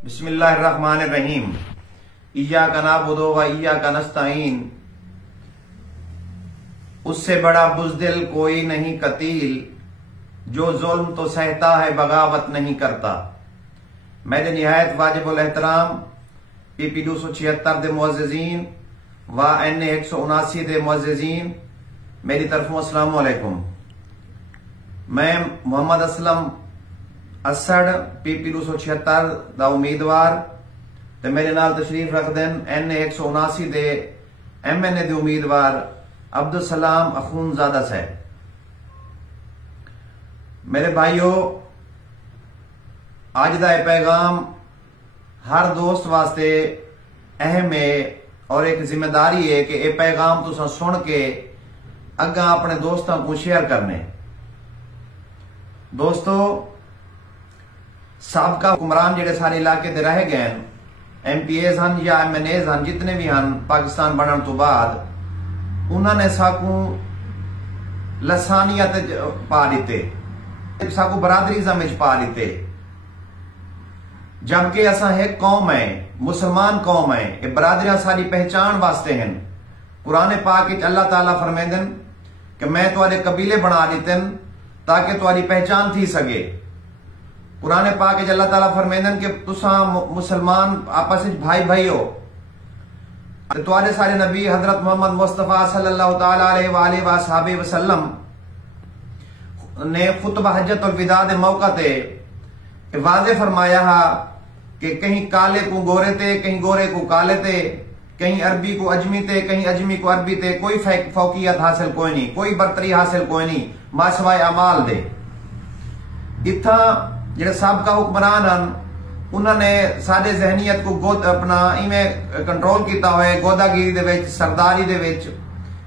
बिस्मिल्लाहिर्रहमानिर्रहीम। इय्याका नअबुदु व इय्याका नस्तईन। उससे बड़ा बुज़दिल कोई नहीं कतील, जो जुल्म तो सहता है बगावत नहीं करता। मेरे निहायत वाजिबुल एहतराम PP 276 दे मुअज़्ज़िज़ीन व NA 179 दे मुअज़्ज़िज़ीन, मेरी तरफों अस्सलाम वालेकुम। मैं मोहम्मद असलम असड़ PP 276 दा उम्मीदवार ते मेरे नाल तशरीफ रखदेन NA 179 दे MNA दे उम्मीदवार अब्दुल सलाम अखूनजादा साहब। मेरे भाइयों, अज दा पैगाम हर दोस्त वास्ते अहम है और एक जिम्मेदारी है कि यह पैगाम तुसा सुन के अगा अपने दोस्तों को शेयर करने। दोस्तों, साबका हुक्मरान जेडे सारे इलाके दे रह गए MPAs हन या MNAs हन, जितने भी हन पाकिस्तान बनने तो बाद, उन्होंने साकू लसानियत पा लीते, साकू बरादरीज़म पा लीते, जबकि असा एक कौम है, मुसलमान कौम है। ये बरादरियां सारी पहचान वास्ते हैं। कुरान पाक अल्लाह ताला फरमेंदन कि मैं तुम्हारे कबीले बना दितन ताकि तुम्हारी पहचान थी सके। कुरान पाक अल्लाह ताला फरमेंदन कि तुसा मुसलमान आपस में भाई भाई हो। तुम्हारे सारे नबी हजरत मोहम्मद मुस्तफा सल्लल्लाहु ताला अलैहि वसहबी वसल्लम ने खुतबा हज्जतुल विदा दे मौका ते वाज़े फरमाया कि कहीं काले को गोरे ते, कहीं गोरे को काले ते, कहीं अरबी को अजमी ते, कहीं अजमी को अरबी ते। कोई फौकियत हासिल कोई नहीं, कोई बरतरी हासिल कोई नहीं, मासवाए अमाल दे। इतना जेडे साबका हुक्मरान हन, उन्होंने साडे जहनीयत को अपना इवें कंट्रोल किया हुआ, गोदागिरी दे विच, सरदारी दे विच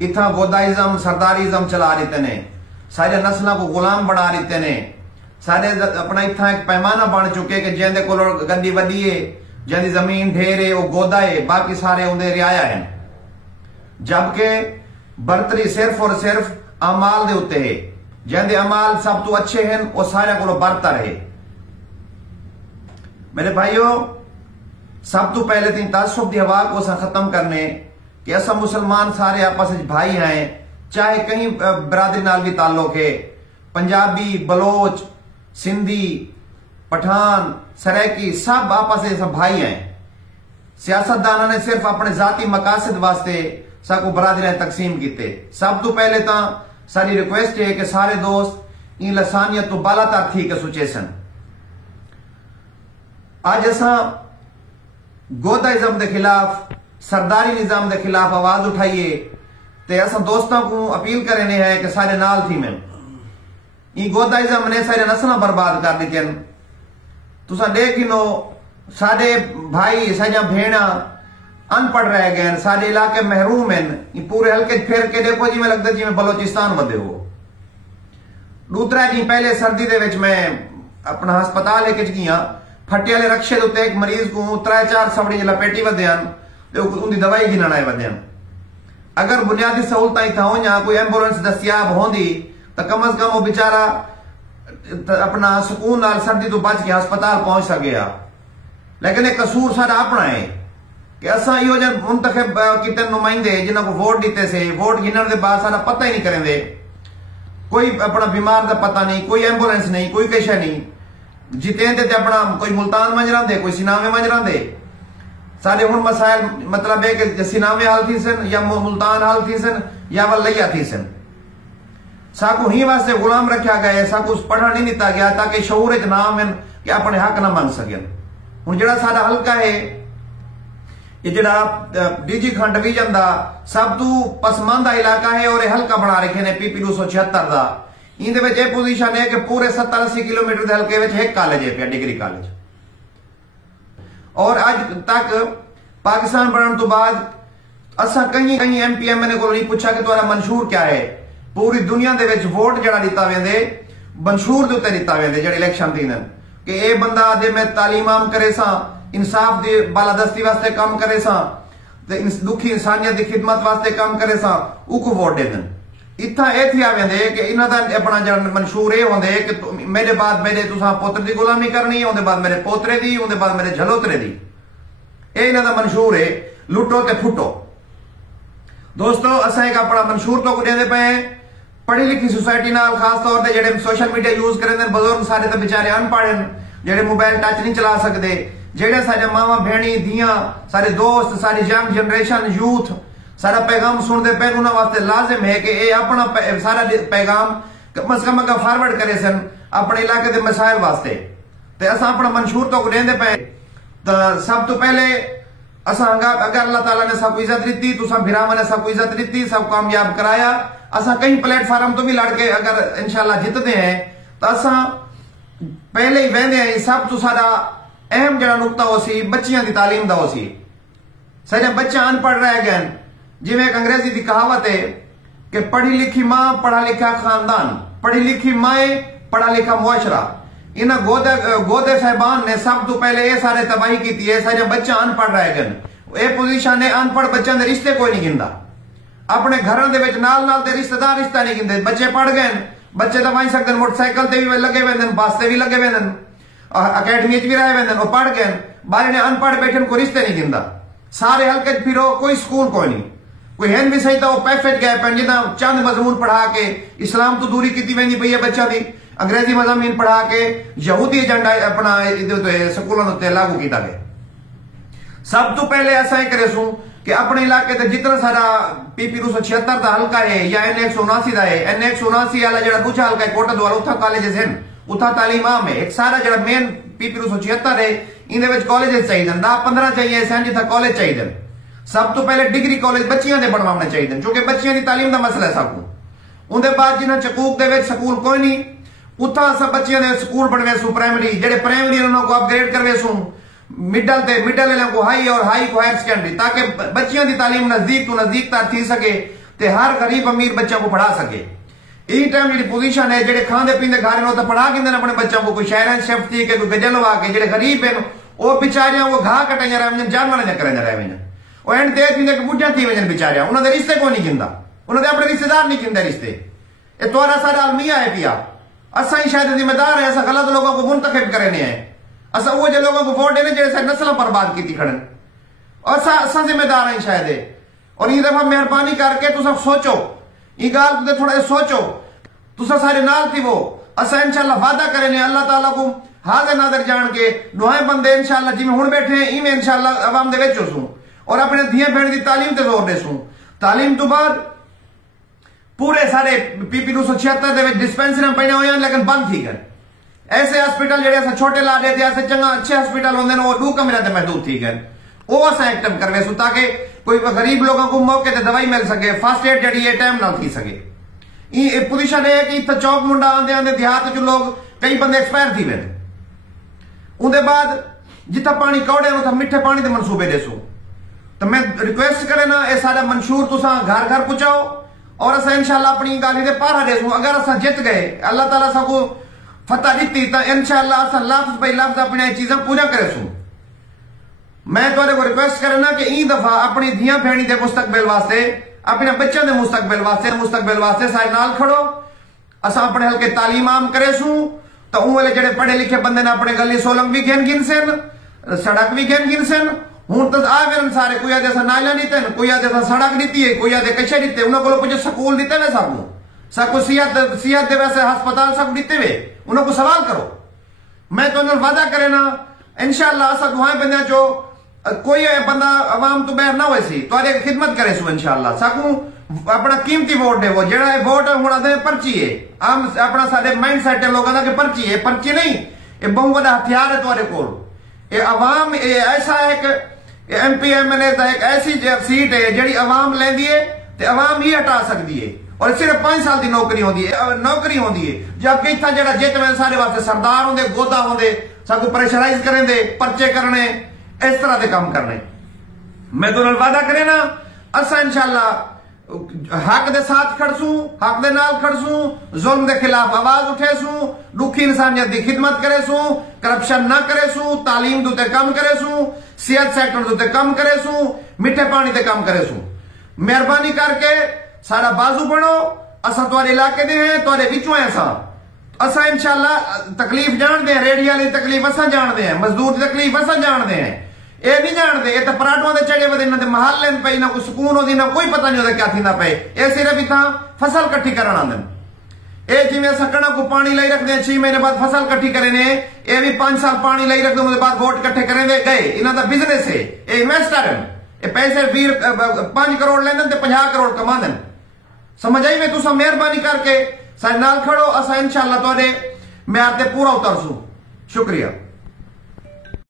इतना गोदाइज़म सरदारीज़म चला देते ने, सारे नस्लों को गुलाम बना देते ने। सारे अपना इतना एक पैमाना बन चुके कि जिंदे को गड्डी वड्डी है, जिंदी जमीन ढेर है, वो गोदा है, बाकी सारे उन्हें रियाया है। जबकि बरतरी सिर्फ और सिर्फ अमाल दे उत्ते है। जिंदे अमाल सब तो अच्छे हैं, वो सारे को बरतर है। मेरे भाइयों, सब तो पहले तीन तासुब की हवा को खत्म करने कि असा मुसलमान सारे आपस में भाई हैं, चाहे कहीं बरादरी नाल भी ताल्लुक है। पंजाबी, बलोच, सिंधी, पठान, सराइकी सब आपस में सब भाई हैं। सियासतदाना ने सिर्फ अपने जाती मकासद वास्ते सबको बरादरियां तकसीम किते। सब तो पहले तो सारी रिक्वेस्ट है कि सारे दोस्त इन लसानियत तो बालातर थी के सुचेसन। आज असा गोदाइज़म के खिलाफ, सरदारी निजाम के खिलाफ आवाज उठाइए ते असा दोस्तों को अपील करने है कि सारे नाल थी में गोदाइज़म ने सारे नस्ल बर्बाद कर दी। तुसा देख लो साडे भाई साजा भेड़ा अनपढ़ रह गए, सारे इलाके महरूम हैं। पूरे हल्के फिर के देखो जी, मैं लगता जी मैं बलोचिस्तान बदे हो। दूसरा जी, पहले सर्दी दे विच मैं अपना हस्पताल लेके गया, फटे वाले रक्शे उत्ते एक मरीज को 3-4 सवड़ी लपेटी वदे उनकी दवाई गिनण आए वदे। अगर बुनियादी सहूलत इतना हो, या कोई एंबुलेंस दस्तियाब होंदी तो कम अज कम वो बेचारा अपना सुकून नाल सर्दी तो बच के हस्पताल पहुंच सके। लेकिन एक कसूर सारा अपना है कि असा यो जब मुंतखब कितने नुमाइंदे जिन्हों को वोट दिते से, वोट गिनण के बाद सारा पता ही नहीं करेंगे। कोई अपना बीमार का पता नहीं, कोई एंबुलेंस नहीं, कोई किश नहीं। जितेंदे अपना कोई मुल्तान मंज रहे, कोई सिनावे मंज रहे। सारे हुण मसाइल मतलब है कि सिनावे हाल थी सन, या मुल्तान हाल थी सन, या वल्लैया थी सन। साकू ही वास्ते गुलाम रखा गया, साकू पढ़ा नहीं दिता गया ताकि शऊर च ना आवन कि अपने हक ना मंग सकें। हुण जिहड़ा साडा हल्का है, ये जिहड़ा DG खंड डिवीजन दा सब तो पसमानदा इलाका है और हल्का बना रखे ने PP 276 दा। इंदे विच यह पोजीशन है कि पूरे 70-80 किलोमीटर के हल्के विच एक कॉलेज है पिया, डिग्री कॉलेज। और अज तक पाकिस्तान बनने तो बाद असा कहीं MP MNA को नहीं पूछा कि तुम्हारा मंशूर क्या है। पूरी दुनिया दे विच वोट जड़ा दिता वेंदे मंशूर दे उत्ते दिता वेंदे, जड़े इलेक्शन थी कि ए बंदा दे मैं तालीमाम करे सा, इंसाफ दे बालादस्ती वास्ते काम करे सा, दुखी इंसानियत की खिदमत वास्ते काम करे सा, उको वोट दे देन। इतना ये थी आवेंदे कि इन्हां दा अपना जन मंशूर ये होंदे कि मेरे बाद मेरे तुसां पुत्र दी गुलामी करनी है, उनके बाद मेरे पोतरे दी, उनके बाद मेरे झलोतरे दी। ये इन्हां दा मंशूर है, लुटो ते फुटो। दोस्तों असां एक अपना मंशूर तो देंदे पे पढ़ी लिखी सोसाइटी नाल, खास तौर पर जेडे सोशल मीडिया यूज करेंदे बुजुर्ग सारे तो बेचारे अनपढ़ हैं, जेडे मोबाइल टच नहीं चला सकते, जेडे सारे मावा भेणी धियां सारे दोस्त सारी यंग जनरेशन यूथ सारा पैगाम सुनते पे, उन्होंने वास्ते लाजिम है कि ये अपना सारा पैगाम कम से कम फॉरवर्ड करे सन अपने इलाके के मसाइल वास्ते। ते असां अपना मंशूर तो देंदे पे। तो सब तो पहले असां अगर अल्लाह ताला ने सबको इज्जत दी, तुसां भिरावां ने सबको इज्जत दी, सब कामयाब कराया, असां कई प्लेटफॉर्म तो भी लड़के अगर इंशाल्लाह जितते हैं तो असां पहले ही वेंदे हैं। सब तो सारा अहम जड़ा नुकता हो सी बच्चियां की तालीम दा हो सी। सारे बच्चे अनपढ़ रह गए, जिवें एक अंग्रेजी की कहावत है कि पढ़ी लिखी मां पढ़ा लिखा खानदान, पढ़ी लिखी माए पढ़ा लिखा मुआशरा। इन्हें गोदे साहिबान ने सब तो पहले ये सारे तबाही की है, सारे बच्चे अनपढ़ रह गए। ये पोजीशन है अनपढ़ बच्चों के रिश्ते कोई नहीं गिनता, अपने घरों के नाल दे रिश्तेदार रिश्ता नहीं गिनते। बच्चे पढ़ गए, बच्चे तो वही सकते मोटरसाइकिल से भी लगे हुए, बस से भी लगे हुए, अकेडमी भी रहे हुए, वो पढ़ गए। बाहर ने अनपढ़ बैठे को रिश्ते नहीं गिनता। सारे हल्के फिरो कोई स्कूल कोई नहीं, कोई हैन भी सही तो वो पैफेट गए पे जिदा चंद मजमून पढ़ा के इस्लाम तो दूरी की वेंदी पई है बच्चा की, अंग्रेजी मजामीन पढ़ा के यहूदी एजेंडा अपना स्कूलों उत्ते लागू किया गया। सब तो पहले ऐसा ही करे सूं कि अपने इलाके ते जितना सारा पीपी 276 का हल्का है या NA 179 का है, NA 179 वाला जो दूसरा हल्का है कोटा द्वारा उथा कॉलेजेस हैं, उथा तालीम आम है। एक सारा जो मेन पीपी 276 है इन कॉलेजेस चाहिए, 10-15 चाहिए जिथा कॉलेज चाहिए। सब तो पहले डिग्री कॉलेज बच्चियां दे बनवाने चाहिए, क्योंकि बच्चियां की तालीम का मसला है सबको। उनके बाद जिन्हें चकूक दे स्कूल कोई नहीं, उथा सब बच्चियां दे स्कूल बनवे सू प्राइमरी, जेडे प्राइमरी उन्होंने को अपग्रेड करवे सू मिडल ते मिडल वाले को हाई और हाई को हायर सेकेंडरी, ताकि बच्चियों की तालीम नजदीक तो नजदीक तक थी सके ते हर गरीब अमीर बच्चों को पढ़ा सके। इस टाइम जी पोजीशन है जेडे खाते पीते घर में तो पढ़ा कि अपने बच्चों को, कोई शहर शिफ्ट थी के कोई गजल लवा के, जेडे गरीब है वो बेचारियां वो घाह कटाइया रह वजन, जानवर करें रह वजन, और एंड ते थी बुढ़िया थी वजन बेचारिया, उन्होंने रिश्ते को नहीं गिनता, उन्होंने अपने रिश्तेदार नहीं गिनते रिश्ते। ये तोरा सारा अलमिया है पिया, असा ही शायद जिम्मेदार है, ऐसा गलत लोगों को मुंतखब करने हैं, असा वो जो लोगों को वोट देने जैसे नस्ल बर्बाद की थी खड़न, और असा जिम्मेदार है शायद। और ये दफा मेहरबानी करके तुम सोचो, ये गाल थोड़ा सोचो, तुसा सारे नाल थी वो असा इंशाल्लाह वादा करें अल्लाह ताला को हाजिर नादर जान के दुआए बंदे इंशाल्लाह जिमें हुण बैठे हैं इवें इंशाल्लाह अवाम दे विच होसूं, और अपने धियां भेण दी तालीम ते जोर देसूं। तालीम तो बाद पूरे सारे पीपी 276 दे विच डिस्पेंसरी पईयां होयां लेकिन बंद थी गए। ऐसे हॉस्पिटल जेडे अस छोटे ला दे ऐसे चंगा अच्छे हॉस्पिटल होंगे वो 2 कमरे ते महदूद थी गए, वो अस एक्टिव करवे सु ताकि कोई गरीब लोगों को मौके ते दवाई मिल सके, फर्स्ट एड जी टाइम ना थी सके। ये पोजीशन है कि इतना चौक मुंडा आंदे आंदे देहात च लोग कई बंदे एक्सपायर थी वे, उनके बाद जितना पानी कौड़े उतना मिठे पानी के मनसूबे देसू। तो मैं रिक्वेस्ट करे ना ये सारा मंशूर तुसा घर घर पहुंचाओ, और अस इंशाल्लाह अपनी गाली दे पारा देसू। अगर अस जित गए अल्लाह ताला सबको फतह दी तो इंशाल्लाह अस लफ्ज बाई लफ्ज अपनी चीजें पूरा करेसू। मैं तुहाडे को रिक्वेस्ट करना कि ई दफा अपनी धियां भेणी के मुस्तकबिल वास्ते, अपने बच्चों के मुस्तकबिल वास्ते सारे नाल खड़ो। अस अपने हल्के तालीम आम करेसू तो उन वाले जेडे पढ़े लिखे बंदे ने अपने गली सोलंग भी गिन सन, सड़क भी गिन सन। हूं तो आ गए सारे, कोई आदे नाला दीते, कोई आदे सड़क दी है, कोई आदे कशे दीते, उन्होंने को स्कूल दीते वे, सबको सिहत दे वैसे हस्पताल सब दीते वे, उन्होंने सवाल करो। मैं तो वादा करे ना इंशाल्लाह अस दुआएं बंद चो कोई बंदा अवाम तो बहर ना हो सी तो खिदमत करे सू इंशाल्लाह सकू अपना कीमती वोट दे। वो जेड़ा वोट हूं आदे पर्ची है, आम अपना साडे माइंड सेट है लोगों का कि पर्ची है, पर्ची नहीं, ये बहुत बड़ा हथियार है तुहाडे कोल। ये अवाम ये ऐसा है कि MP MLA का एक ऐसी सीट है जी अवाम लेंदी है तो अवाम ही हटा सकती है, और सिर्फ 5 साल की नौकरी होती है। जबकि इतना जरा जित में सारे वास्ते सरदार होंगे, गोदा होंगे, सबको प्रेशराइज करें दे, पर्चे करने, इस तरह के काम करने। मैं तो वादा करे ना असा इंशाल्लाह हक दे साथ खड़सू, हक दे नाल खड़सू, जुल्म के खिलाफ आवाज उठेसू, दुखी इंसानियत की खिदमत करेसू, करप्शन ना करेसू, तालीम दुते कम करेसू, सेहत सेक्टर दुते कम करेसू, मिठे पानी ते कम करेसू। मेहरबानी करके सारा बाजू बनो, असा तुम्हारे इलाके दे हैं, तुम्हारे विचों हैं असा इंशाल्लाह तकलीफ जानते हैं, रेहड़ी वाली तकलीफ असा जानते हैं, मजदूर की तकलीफ असा जानते हैं। ये नहीं जानते, ये तो पराठों के चढ़े वे इन्होंने महल लेन पे, ना कोई सुकून होती, ना कोई पता नहीं होता क्या थी ना पे। ये सिर्फ इतना फसल कट्ठी करना आंदन। ये जिम्मे अस कणक को पानी लाई रखते हैं, 6 महीने बाद फसल कट्ठी करे ने, ये भी 5 साल पानी लाई रखते हैं, बाद वोट कट्ठे करें गए। इन्हों का बिजनेस है, ये इन्वेस्टर है, ये पैसे 5 करोड़ लेंदन ते 50 करोड़ कमांदन। समझ आई में? तुसा मेहरबानी करके सारे नाल खड़ो, असा इंशाल्लाह तुहाडे म्यार ते पूरा उतरसू। शुक्रिया।